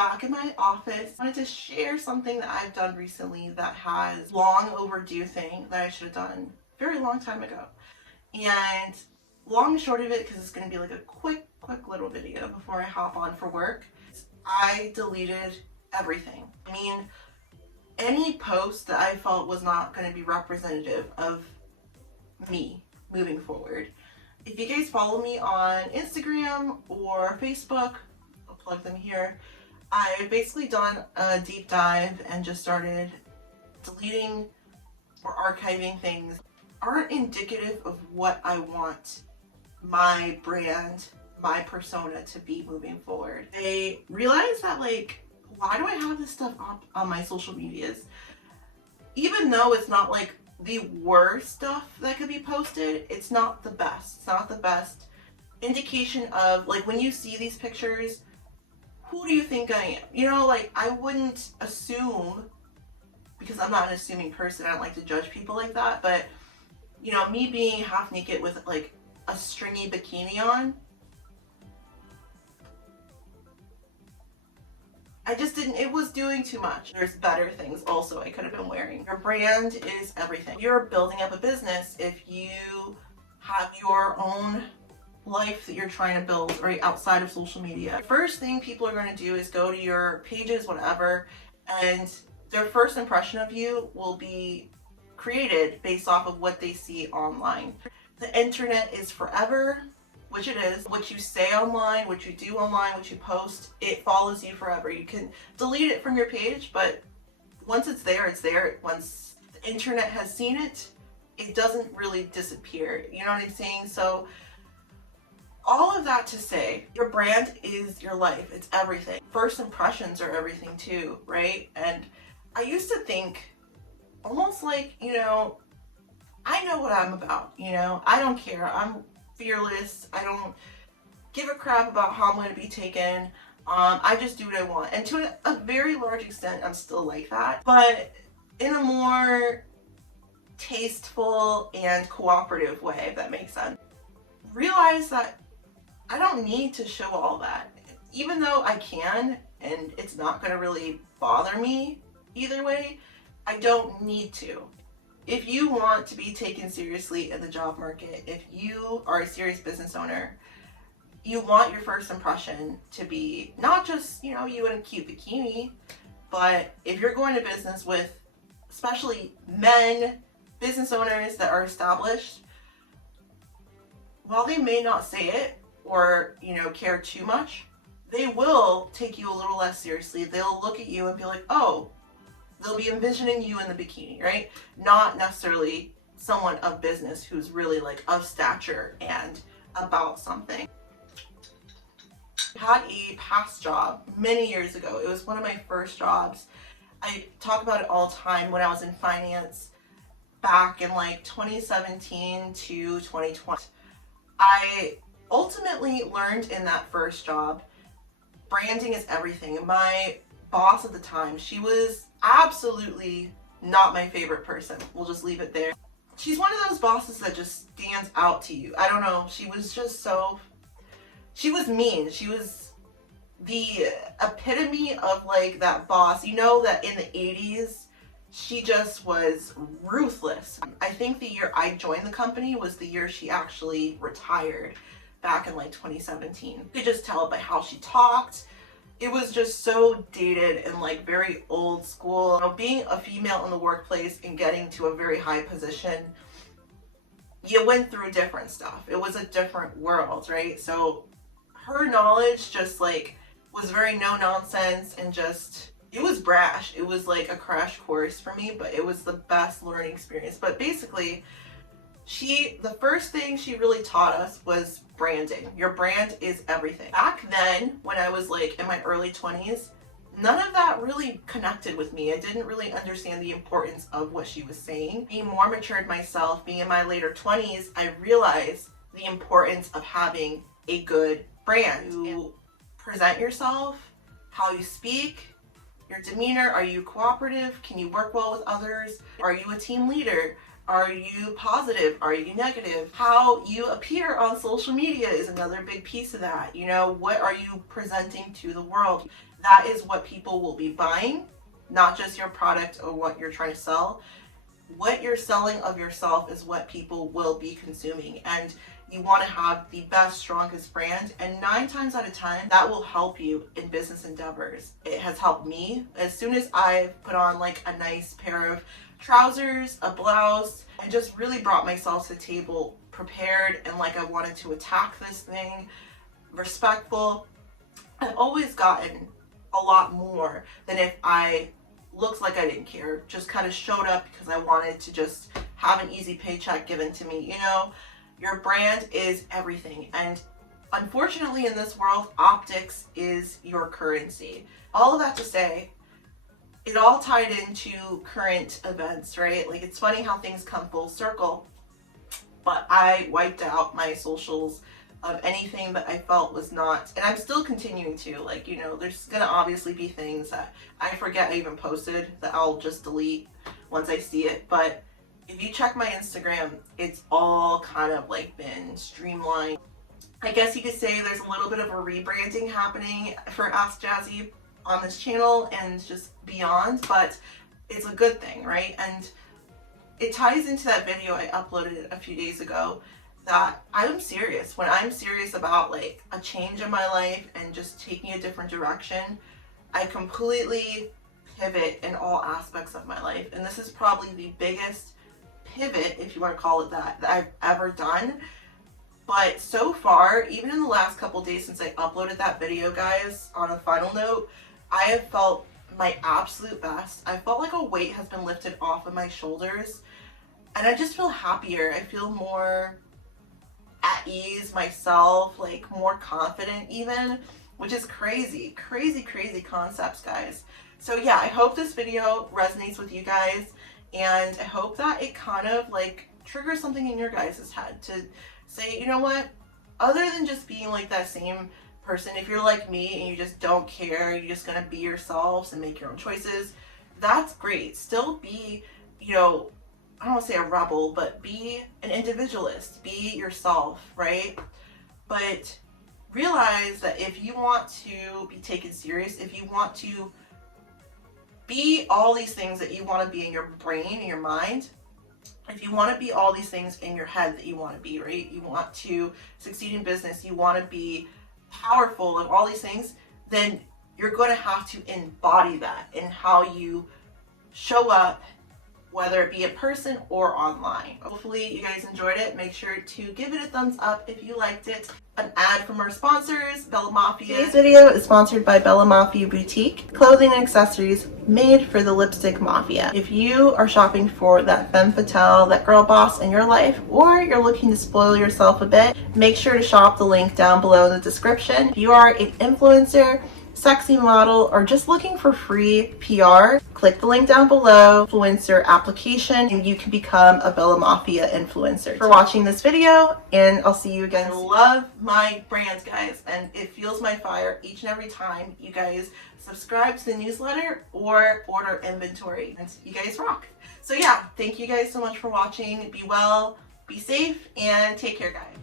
back in my office. I wanted to share something that I've done recently that has long overdue thing that I should have done a very long time ago. And long and short of it, because it's going to be like a quick little video before I hop on for work, I deleted everything. I mean, any post that I felt was not going to be representative of me moving forward. If you guys follow me on Instagram or Facebook, I'll plug them here. I've basically done a deep dive and just started deleting or archiving things that aren't indicative of what I want my brand, my persona to be moving forward. I realized that, like, why do I have this stuff up on my social medias? Even though it's not like the worst stuff that could be posted, it's not the best. It's not the best indication of, like, when you see these pictures, who do you think I am? You know, like, I wouldn't assume, because I'm not an assuming person, I don't like to judge people like that, but, you know, me being half naked with, like, a stringy bikini on, I just didn't, it was doing too much. There's better things also I could have been wearing. Your brand is everything. You're building up a business if you have your own life that you're trying to build right outside of social media. First thing people are going to do is go to your pages, whatever, and their first impression of you will be created based off of what they see online. The internet is forever, which it is. What you say online, what you do online, what you post, it follows you forever. You can delete it from your page, but once it's there, it's there. Once the internet has seen it, it doesn't really disappear. You know what I'm saying? So all of that to say, your brand is your life. It's everything. First impressions are everything too, right? And I used to think almost like, you know, I know what I'm about, you know, I don't care. I'm fearless. I don't give a crap about how I'm going to be taken. I just do what I want. And to a very large extent, I'm still like that, but in a more tasteful and cooperative way, if that makes sense. Realize that I don't need to show all that, even though I can, and it's not going to really bother me either way. I don't need to. If you want to be taken seriously in the job market, if you are a serious business owner, you want your first impression to be not just, you know, you in a cute bikini, but if you're going to business with especially men, business owners that are established, while they may not say it or, you know, care too much, they will take you a little less seriously. They'll look at you and be like, oh, they'll be envisioning you in the bikini, right? Not necessarily someone of business who's really like of stature and about something. I had a past job many years ago. It was one of my first jobs. I talk about it all the time when I was in finance back in like 2017 to 2020. I ultimately learned in that first job, branding is everything. And my boss at the time, she was absolutely not my favorite person. We'll just leave it there. She's one of those bosses that just stands out to you. I don't know. She was just so, she was mean. She was the epitome of like that boss. You know that in the 80s, she just was ruthless. I think the year I joined the company was the year she actually retired back in like 2017. You could just tell by how she talked. It was just so dated and like very old school. You know, being a female in the workplace and getting to a very high position, you went through different stuff. It was a different world, right? So her knowledge just like was very no nonsense and just, it was brash. It was like a crash course for me, but it was the best learning experience. But basically, the first thing she really taught us was branding. Your brand is everything. Back then, when I was like in my early 20s, none of that really connected with me. I didn't really understand the importance of what she was saying. Being more matured myself, being in my later 20s, I realized the importance of having a good brand. You present yourself, how you speak, your demeanor. Are you cooperative? Can you work well with others? Are you a team leader? Are you positive? Are you negative? How you appear on social media is another big piece of that. You know, what are you presenting to the world? that is what people will be buying, not just your product or what you're trying to sell. What you're selling of yourself is what people will be consuming, and you want to have the best, strongest brand, and 9 times out of 10 that will help you in business endeavors. It has helped me. As soon as I've put on like a nice pair of trousers, a blouse, and just really brought myself to the table prepared and like I wanted to attack this thing, respectful, I've always gotten a lot more than if I looked like I didn't care, just kind of showed up because I wanted to just have an easy paycheck given to me. You know, your brand is everything. And unfortunately in this world, optics is your currency. All of that to say, it all tied into current events, right? Like, it's funny how things come full circle, but I wiped out my socials of anything that I felt was not, and I'm still continuing to, like, you know, there's gonna obviously be things that I forget I even posted that I'll just delete once I see it. But if you check my Instagram, it's all kind of like been streamlined. I guess you could say there's a little bit of a rebranding happening for Ask Jazzy on this channel and just beyond, but it's a good thing, right? And it ties into that video I uploaded a few days ago, that I'm serious. When I'm serious about like a change in my life and just taking a different direction, I completely pivot in all aspects of my life. And this is probably the biggest pivot, if you want to call it that I've ever done. But so far, even in the last couple days since I uploaded that video, guys, on a final note, I have felt my absolute best. I felt like a weight has been lifted off of my shoulders, and I just feel happier. I feel more at ease myself, like more confident even, which is crazy, crazy, crazy concepts, guys. So yeah, I hope this video resonates with you guys, and I hope that it kind of like triggers something in your guys' head to say, you know what, other than just being like that same person, if you're like me and you just don't care, you're just gonna be yourselves and make your own choices, that's great. Still be, you know, I don't want to say a rebel, but be an individualist, be yourself, right? But realize that if you want to be taken serious, if you want to be all these things that you want to be in your brain, in your mind, if you want to be all these things in your head that you want to be, right? You want to succeed in business, you want to be powerful and all these things, then you're going to have to embody that in how you show up, whether it be in person or online. Hopefully you guys enjoyed it. Make sure to give it a thumbs up if you liked it. An ad from our sponsors, Bella Mafia. Today's video is sponsored by Bella Mafia Boutique, clothing and accessories made for the lipstick mafia. If you are shopping for that femme fatale, that girl boss in your life, or you're looking to spoil yourself a bit, make sure to shop the link down below in the description. If you are an influencer, sexy model, or just looking for free PR, click the link down below, influencer application, and you can become a Bella Mafia influencer. For watching this video, and I'll see you again. I love my brands, guys, and it fuels my fire each and every time you guys subscribe to the newsletter or order inventory, and you guys rock. So yeah, thank you guys so much for watching. Be well, be safe, and take care, guys.